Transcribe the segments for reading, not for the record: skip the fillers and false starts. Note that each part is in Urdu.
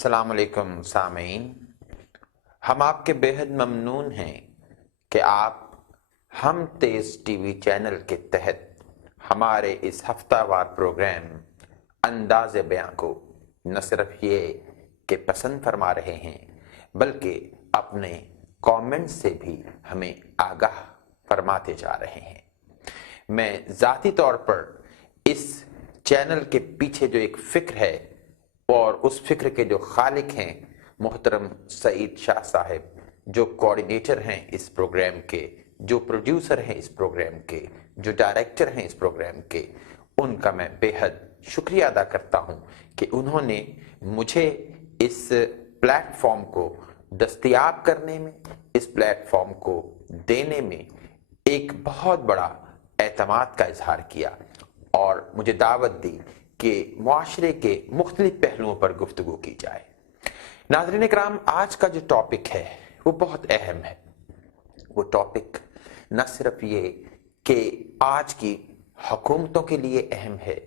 السلام علیکم سامعین، ہم آپ کے بےحد ممنون ہیں کہ آپ ہم تیز ٹی وی چینل کے تحت ہمارے اس ہفتہ وار پروگرام انداز بیاں کو نہ صرف یہ کہ پسند فرما رہے ہیں بلکہ اپنے کامنٹ سے بھی ہمیں آگاہ فرماتے جا رہے ہیں۔ میں ذاتی طور پر اس چینل کے پیچھے جو ایک فکر ہے اور اس فکر کے جو خالق ہیں محترم سعید شاہ صاحب، جو کوارڈینیٹر ہیں اس پروگرام کے، جو پروڈیوسر ہیں اس پروگرام کے، جو ڈائریکٹر ہیں اس پروگرام کے، ان کا میں بے حد شکریہ ادا کرتا ہوں کہ انہوں نے مجھے اس پلیٹ فارم کو دستیاب کرنے میں، اس پلیٹ فارم کو دینے میں ایک بہت بڑا اعتماد کا اظہار کیا اور مجھے دعوت دی کہ معاشرے کے مختلف پہلوؤں پر گفتگو کی جائے۔ ناظرین اکرام، آج کا جو ٹاپک ہے وہ بہت اہم ہے۔ وہ ٹاپک نہ صرف یہ کہ آج کی حکومتوں کے لیے اہم ہے،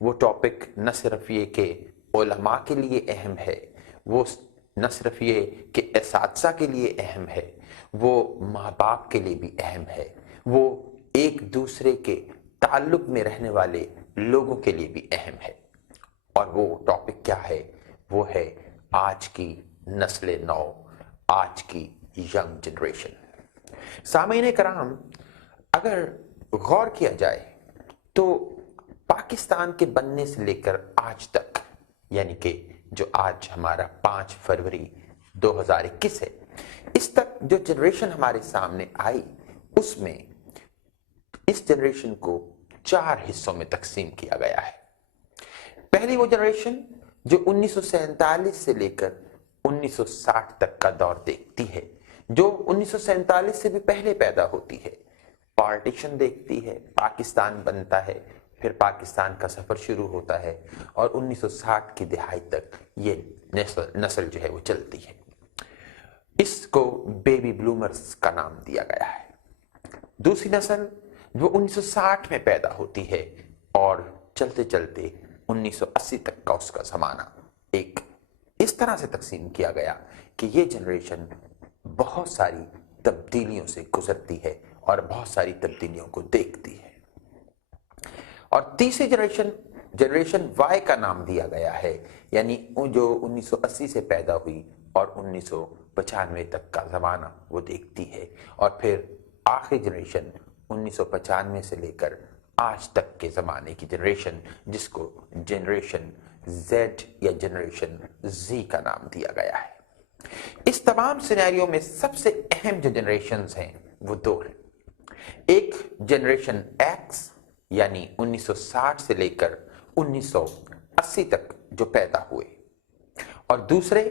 وہ ٹاپک نہ صرف یہ کہ علماء کے لیے اہم ہے، وہ نہ صرف یہ کہ اساتذہ کے لیے اہم ہے، وہ ماں باپ کے لیے بھی اہم ہے، وہ ایک دوسرے کے تعلق میں رہنے والے لوگوں کے لیے بھی اہم ہے۔ اور وہ ٹاپک کیا ہے؟ وہ ہے آج کی نسل نو، آج کی ینگ جنریشن۔ سامعین کرام، اگر غور کیا جائے تو پاکستان کے بننے سے لے کر آج تک، یعنی کہ جو آج ہمارا 5 فروری 2021 ہے، اس تک جو جنریشن ہمارے سامنے آئی، اس میں اس جنریشن کو 4 حصوں میں تقسیم کیا گیا ہے۔ پہلی وہ جنریشن جو 1947 سے لے کر 1960 تک کا دور دیکھتی ہے، جو 1947 سے بھی پہلے پیدا ہوتی ہے، پارٹیشن دیکھتی ہے، پاکستان بنتا ہے، پھر پاکستان کا سفر شروع ہوتا ہے اور 1960 کی دہائی تک یہ نسل جو ہے وہ چلتی ہے۔ اس کو بیبی بلومرز کا نام دیا گیا ہے۔ دوسری نسل وہ 1960 میں پیدا ہوتی ہے اور چلتے چلتے 1980 تک کا اس کا زمانہ ایک اس طرح سے تقسیم کیا گیا کہ یہ جنریشن بہت ساری تبدیلیوں سے گزرتی ہے اور بہت ساری تبدیلیوں کو دیکھتی ہے۔ اور تیسری جنریشن وائی کا نام دیا گیا ہے، یعنی جو 1980 سے پیدا ہوئی اور 1995 تک کا زمانہ وہ دیکھتی ہے، اور پھر آخری جنریشن 1995 سے لے کر آج تک کے زمانے کی جنریشن، جس کو جنریشن زیڈ یا جنریشن زی کا نام دیا گیا ہے۔ اس تمام سینیریو میں سب سے اہم جو جنریشنز ہیں وہ 2 ہیں۔ ایک جنریشن ایکس، یعنی 1960 سے لے کر 1980 تک جو پیدا ہوئے، اور دوسرے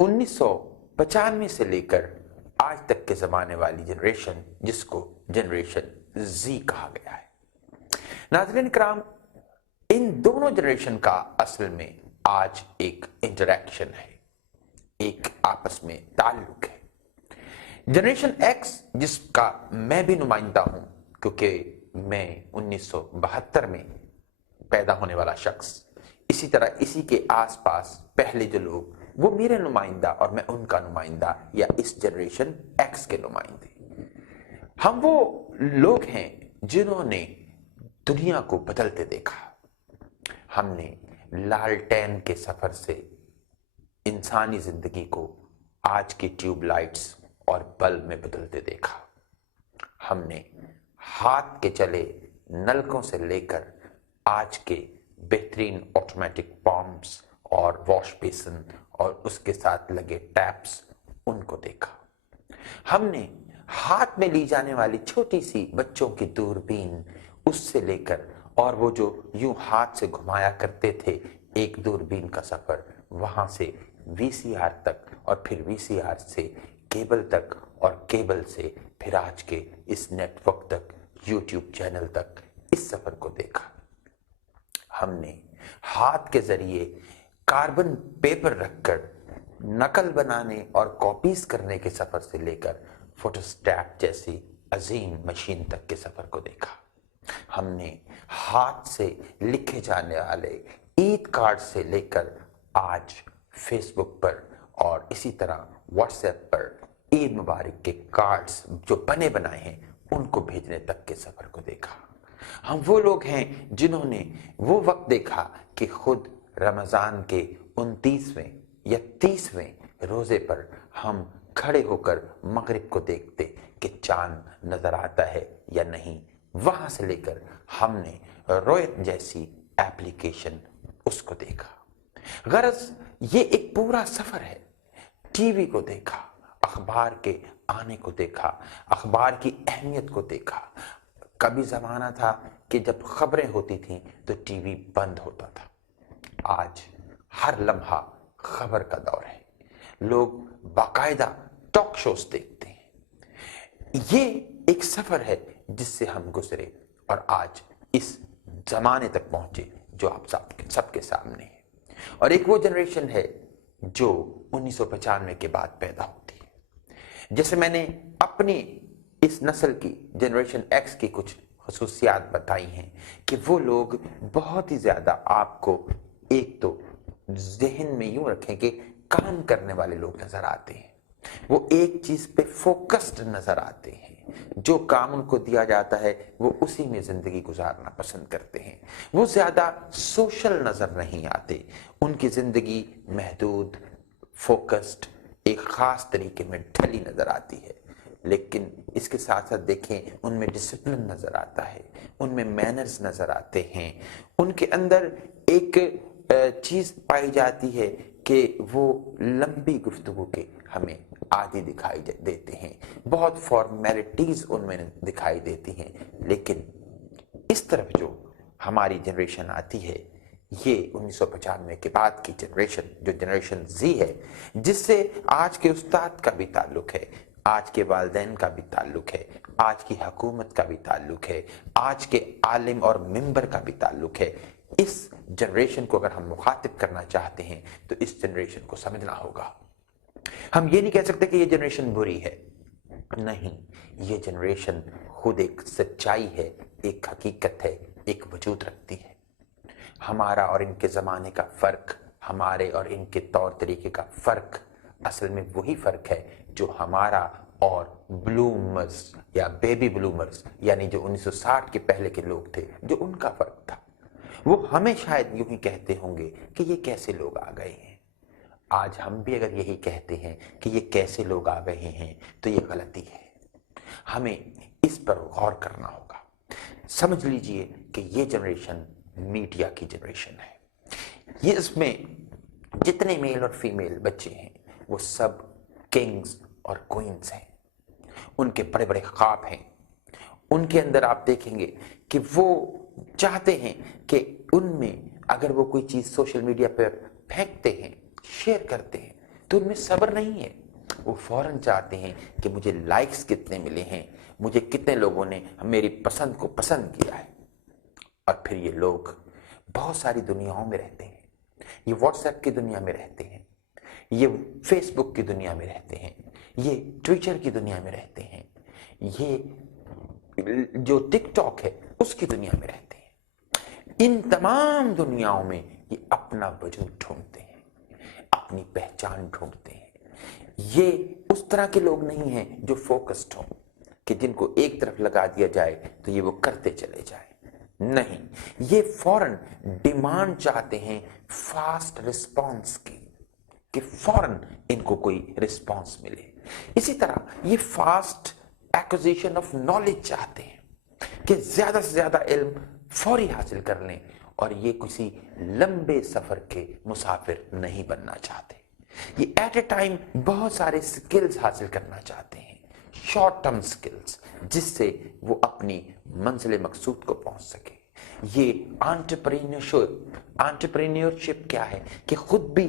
1995 سے لے کر آج تک کے زمانے والی جنریشن، جس کو جنریشن زی کہا گیا ہے۔ ناظرین کرام، ان دونوں جنریشن کا اصل میں آج ایک انٹریکشن ہے، ایک آپس میں تعلق ہے۔ جنریشن ایکس، جس کا میں بھی نمائندہ ہوں کیونکہ میں 1972 میں پیدا ہونے والا شخص، اسی طرح اسی کے آس پاس پہلے جو لوگ، وہ میرے نمائندہ اور میں ان کا نمائندہ یا اس جنریشن ایکس کے نمائندے۔ ہم وہ لوگ ہیں جنہوں نے دنیا کو بدلتے دیکھا۔ ہم نے لالٹین کے سفر سے انسانی زندگی کو آج کی ٹیوب لائٹس اور بلب میں بدلتے دیکھا۔ ہم نے ہاتھ کے چلے نلکوں سے لے کر آج کے بہترین آٹومیٹک پمپس اور واش بیسن اور اس کے ساتھ لگے ٹیپس، ان کو دیکھا۔ ہم نے ہاتھ میں لی جانے والی چھوٹی سی بچوں کی دوربین، اس سے لے کر، اور وہ جو یوں ہاتھ سے گھمایا کرتے تھے ایک دوربین کا سفر، وہاں سے وی سی آر تک، اور پھر وی سی آر سے کیبل تک، اور کیبل سے پھر آج کے اس نیٹ ورک تک، یوٹیوب چینل تک، اس سفر کو دیکھا۔ ہم نے ہاتھ کے ذریعے کاربن پیپر رکھ کر نقل بنانے اور کاپیز کرنے کے سفر سے لے کر فوٹوسٹیٹ جیسی عظیم مشین تک کے سفر کو دیکھا۔ ہم نے ہاتھ سے لکھے جانے والے عید کارڈ سے لے کر آج فیس بک پر اور اسی طرح واٹس ایپ پر عید مبارک کے کارڈز جو بنے بنائے ہیں ان کو بھیجنے تک کے سفر کو دیکھا۔ ہم وہ لوگ ہیں جنہوں نے وہ وقت دیکھا کہ خود رمضان کے 29ویں یا 30ویں روزے پر ہم کھڑے ہو کر مغرب کو دیکھتے کہ چاند نظر آتا ہے یا نہیں۔ وہاں سے لے کر ہم نے رویت جیسی ایپلیکیشن اس کو دیکھا۔ غرض یہ ایک پورا سفر ہے۔ ٹی وی کو دیکھا، اخبار کے آنے کو دیکھا، اخبار کی اہمیت کو دیکھا۔ کبھی زمانہ تھا کہ جب خبریں ہوتی تھیں تو ٹی وی بند ہوتا تھا۔ آج ہر لمحہ خبر کا دور ہے، لوگ باقاعدہ ٹاک شوز دیکھتے ہیں۔ یہ ایک سفر ہے جس سے ہم گزرے اور آج اس زمانے تک پہنچے جو آپ سب کے سامنے ہے۔ اور ایک وہ جنریشن ہے جو 1995 کے بعد پیدا ہوتی ہے۔ جیسے میں نے اپنی اس نسل کی جنریشن ایکس کی کچھ خصوصیات بتائی ہیں کہ وہ لوگ بہت ہی زیادہ آپ کو ایک تو ذہن میں یوں رکھیں کہ کام کرنے والے لوگ نظر آتے ہیں، وہ ایک چیز پہ فوکسڈ نظر آتے ہیں، جو کام ان کو دیا جاتا ہے وہ اسی میں زندگی گزارنا پسند کرتے ہیں۔ وہ زیادہ سوشل نظر نہیں آتے، ان کی زندگی محدود، فوکسڈ، ایک خاص طریقے میں ڈھلی نظر آتی ہے۔ لیکن اس کے ساتھ ساتھ دیکھیں ان میں ڈسپلن نظر آتا ہے، ان میں مینرز نظر آتے ہیں، ان کے اندر ایک چیز پائی جاتی ہے کہ وہ لمبی گفتگو کے ہمیں عادی دکھائی دیتے ہیں، بہت فارمیلٹیز ان میں دکھائی دیتی ہیں۔ لیکن اس طرف جو ہماری جنریشن آتی ہے، یہ 1995 کے بعد کی جنریشن جو جنریشن زی ہے، جس سے آج کے استاد کا بھی تعلق ہے، آج کے والدین کا بھی تعلق ہے، آج کی حکومت کا بھی تعلق ہے، آج کے عالم اور ممبر کا بھی تعلق ہے۔ اس جنریشن کو اگر ہم مخاطب کرنا چاہتے ہیں تو اس جنریشن کو سمجھنا ہوگا۔ ہم یہ نہیں کہہ سکتے کہ یہ جنریشن بری ہے، نہیں، یہ جنریشن خود ایک سچائی ہے، ایک حقیقت ہے، ایک وجود رکھتی ہے۔ ہمارا اور ان کے زمانے کا فرق، ہمارے اور ان کے طور طریقے کا فرق اصل میں وہی فرق ہے جو ہمارا اور بلومرز یا بیبی بلومرز یعنی جو 1960 کے پہلے کے لوگ تھے، جو ان کا فرق تھا۔ وہ ہمیں شاید یوں ہی کہتے ہوں گے کہ یہ کیسے لوگ آ گئے ہیں۔ آج ہم بھی اگر یہی کہتے ہیں کہ یہ کیسے لوگ آ گئے ہیں تو یہ غلطی ہے۔ ہمیں اس پر غور کرنا ہوگا۔ سمجھ لیجئے کہ یہ جنریشن میڈیا کی جنریشن ہے۔ یہ اس میں جتنے میل اور فیمیل بچے ہیں وہ سب کنگز اور کوئنز ہیں، ان کے بڑے بڑے خواب ہیں۔ ان کے اندر آپ دیکھیں گے کہ وہ چاہتے ہیں کہ ان میں اگر وہ کوئی چیز سوشل میڈیا پر پھینکتے ہیں، شیئر کرتے ہیں تو ان میں صبر نہیں ہے۔ وہ فوراً چاہتے ہیں کہ مجھے لائکس کتنے ملے ہیں، مجھے کتنے لوگوں نے میری پسند کو پسند کیا ہے۔ اور پھر یہ لوگ بہت ساری دنیاؤں میں رہتے ہیں، یہ واٹس ایپ کی دنیا میں رہتے ہیں، یہ فیس بک کی دنیا میں رہتے ہیں، یہ ٹویٹر کی دنیا میں رہتے ہیں، یہ جو ٹک ٹاک ہے اس کی دنیا میں رہتے ہیں۔ ان تمام دنیاؤں میں یہ اپنا وجود ڈھونڈتے ہیں، اپنی پہچان ڈھونڈتے ہیں۔ یہ اس طرح کے لوگ نہیں ہیں جو فوکسڈ ہوں کہ جن کو ایک طرف لگا دیا جائے تو یہ وہ کرتے چلے جائیں، نہیں، یہ فوراً ڈیمانڈ چاہتے ہیں فاسٹ رسپانس کی، کہ فوراً ان کو کوئی رسپانس ملے۔ اسی طرح یہ فاسٹ ایکوزیشن آف نالج چاہتے ہیں کہ زیادہ سے زیادہ علم فوری حاصل کر لیں، اور یہ کسی لمبے سفر کے مسافر نہیں بننا چاہتے۔ یہ ایٹ اے ٹائم بہت سارے سکلز حاصل کرنا چاہتے ہیں، شارٹ ٹرم سکلز، جس سے وہ اپنی منزل مقصود کو پہنچ سکے۔ یہ انٹرپرینیورشپ کیا ہے کہ خود بھی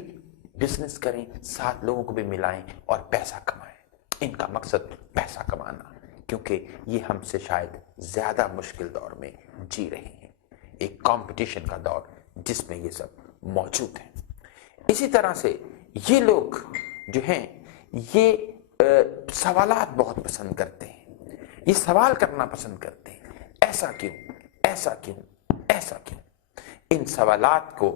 بزنس کریں، ساتھ لوگوں کو بھی ملائیں اور پیسہ کمائیں۔ ان کا مقصد پیسہ کمانا، کیونکہ یہ ہم سے شاید زیادہ مشکل دور میں جی رہے ہیں، ایک کمپٹیشن کا دور جس میں یہ سب موجود ہیں۔ اسی طرح سے یہ لوگ جو ہیں یہ سوالات بہت پسند کرتے ہیں، یہ سوال کرنا پسند کرتے ہیں، ایسا کیوں، ایسا کیوں، ایسا کیوں۔ ان سوالات کو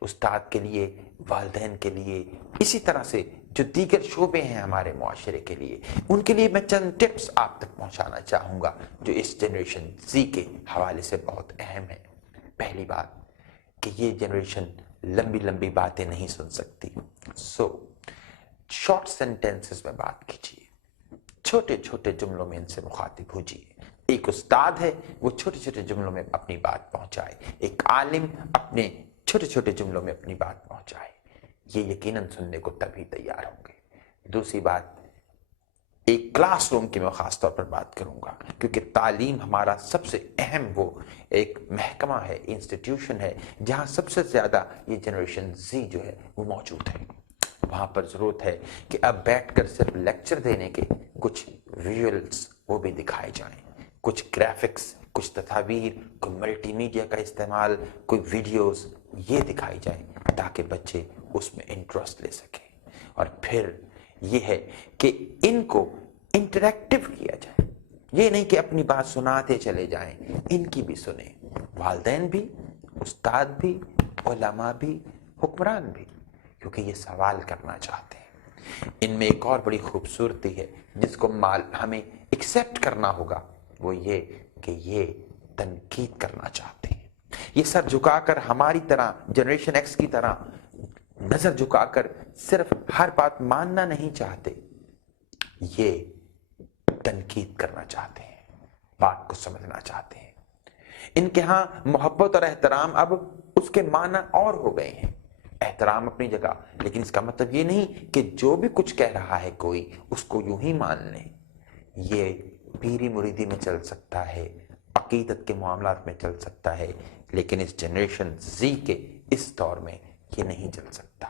استاد کے لیے، والدین کے لیے، اسی طرح سے جو دیگر شعبے ہیں ہمارے معاشرے کے لیے، ان کے لیے میں چند ٹپس آپ تک پہنچانا چاہوں گا جو اس جنریشن زی کے حوالے سے بہت اہم ہے۔ پہلی بات کہ یہ جنریشن لمبی لمبی باتیں نہیں سن سکتی، شارٹ سینٹینسز میں بات کیجیے، چھوٹے چھوٹے جملوں میں ان سے مخاطب ہوجیے۔ ایک استاد ہے، وہ چھوٹے چھوٹے جملوں میں اپنی بات پہنچائے، ایک عالم اپنے چھوٹے چھوٹے جملوں میں اپنی بات پہنچائے، یہ یقیناً سننے کو تبھی تیار ہوں گے۔ دوسری بات، ایک کلاس روم کی میں خاص طور پر بات کروں گا، کیونکہ تعلیم ہمارا سب سے اہم وہ ایک محکمہ ہے، انسٹیٹیوشن ہے، جہاں سب سے زیادہ یہ جنریشن زی جو ہے وہ موجود ہے۔ وہاں پر ضرورت ہے کہ اب بیٹھ کر صرف لیکچر دینے کے کچھ ویژولز وہ بھی دکھائے جائیں، کچھ گرافکس، کچھ تصاویر، کوئی ملٹی میڈیا کا استعمال، کوئی ویڈیوز یہ دکھائی جائیں تاکہ بچے اس میں انٹرسٹ لے سکیں۔ اور پھر یہ ہے کہ ان کو انٹریکٹیو کیا جائے، یہ نہیں کہ اپنی بات سناتے چلے جائیں، ان کی بھی سنیں، والدین بھی، استاد بھی، علماء بھی، حکمران بھی، کیونکہ یہ سوال کرنا چاہتے ہیں۔ ان میں ایک اور بڑی خوبصورتی ہے جس کو ہمیں ایکسیپٹ کرنا ہوگا، وہ یہ کہ یہ تنقید کرنا چاہتے ہیں۔ یہ سر جھکا کر ہماری طرح، جنریشن ایکس کی طرح نظر جھکا کر صرف ہر بات ماننا نہیں چاہتے، یہ تنقید کرنا چاہتے ہیں، بات کو سمجھنا چاہتے ہیں۔ ان کے ہاں محبت اور احترام اب اس کے معنی اور ہو گئے ہیں۔ احترام اپنی جگہ، لیکن اس کا مطلب یہ نہیں کہ جو بھی کچھ کہہ رہا ہے کوئی اس کو یوں ہی مان لیں۔ یہ پیری مریدی میں چل سکتا ہے، عقیدت کے معاملات میں چل سکتا ہے، لیکن اس جنریشن زی کے اس دور میں یہ نہیں چل سکتا۔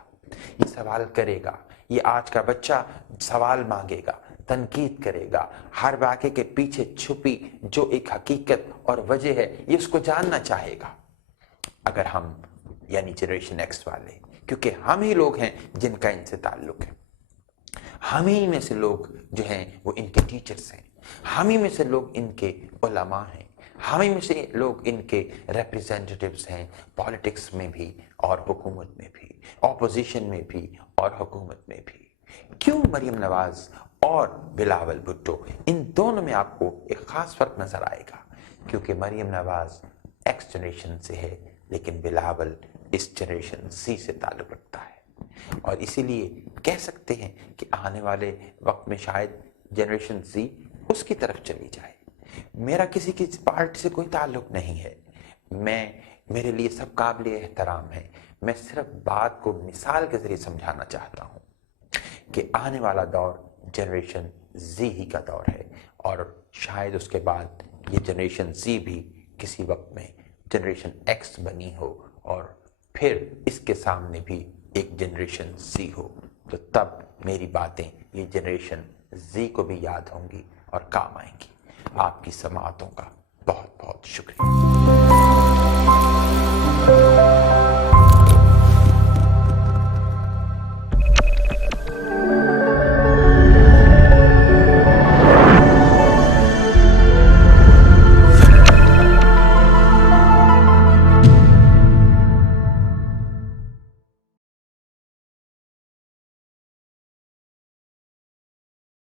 یہ سوال کرے گا، یہ آج کا بچہ سوال مانگے گا، تنقید کرے گا، ہر واقعے کے پیچھے چھپی جو ایک حقیقت اور وجہ ہے یہ اس کو جاننا چاہے گا۔ اگر ہم یعنی جنریشن ایکس والے، کیونکہ ہم ہی لوگ ہیں جن کا ان سے تعلق ہے، ہم ہی میں سے لوگ جو ہیں وہ ان کے ٹیچرز ہیں، ہم ہی میں سے لوگ ان کے علماء ہیں، ہم ہی میں سے لوگ ان کے ریپریزنٹیٹیوز ہیں، پالیٹکس میں بھی اور حکومت میں بھی، اپوزیشن میں بھی اور حکومت میں بھی۔ کیوں مریم نواز اور بلاول بھٹو، ان دونوں میں آپ کو ایک خاص فرق نظر آئے گا، کیونکہ مریم نواز ایکس جنریشن سے ہے لیکن بلاول اس جنریشن زی سے تعلق رکھتا ہے، اور اسی لیے کہہ سکتے ہیں کہ آنے والے وقت میں شاید جنریشن زی اس کی طرف چلی جائے۔ میرا کسی کی پارٹی سے کوئی تعلق نہیں ہے، میرے لیے سب قابل احترام ہے، میں صرف بات کو مثال کے ذریعے سمجھانا چاہتا ہوں کہ آنے والا دور جنریشن زی ہی کا دور ہے، اور شاید اس کے بعد یہ جنریشن زی بھی کسی وقت میں جنریشن ایکس بنی ہو، اور پھر اس کے سامنے بھی ایک جنریشن زی ہو، تو تب میری باتیں یہ جنریشن زی کو بھی یاد ہوں گی اور کام آئیں گی۔ آپ کی سماعتوں کا بہت بہت شکریہ۔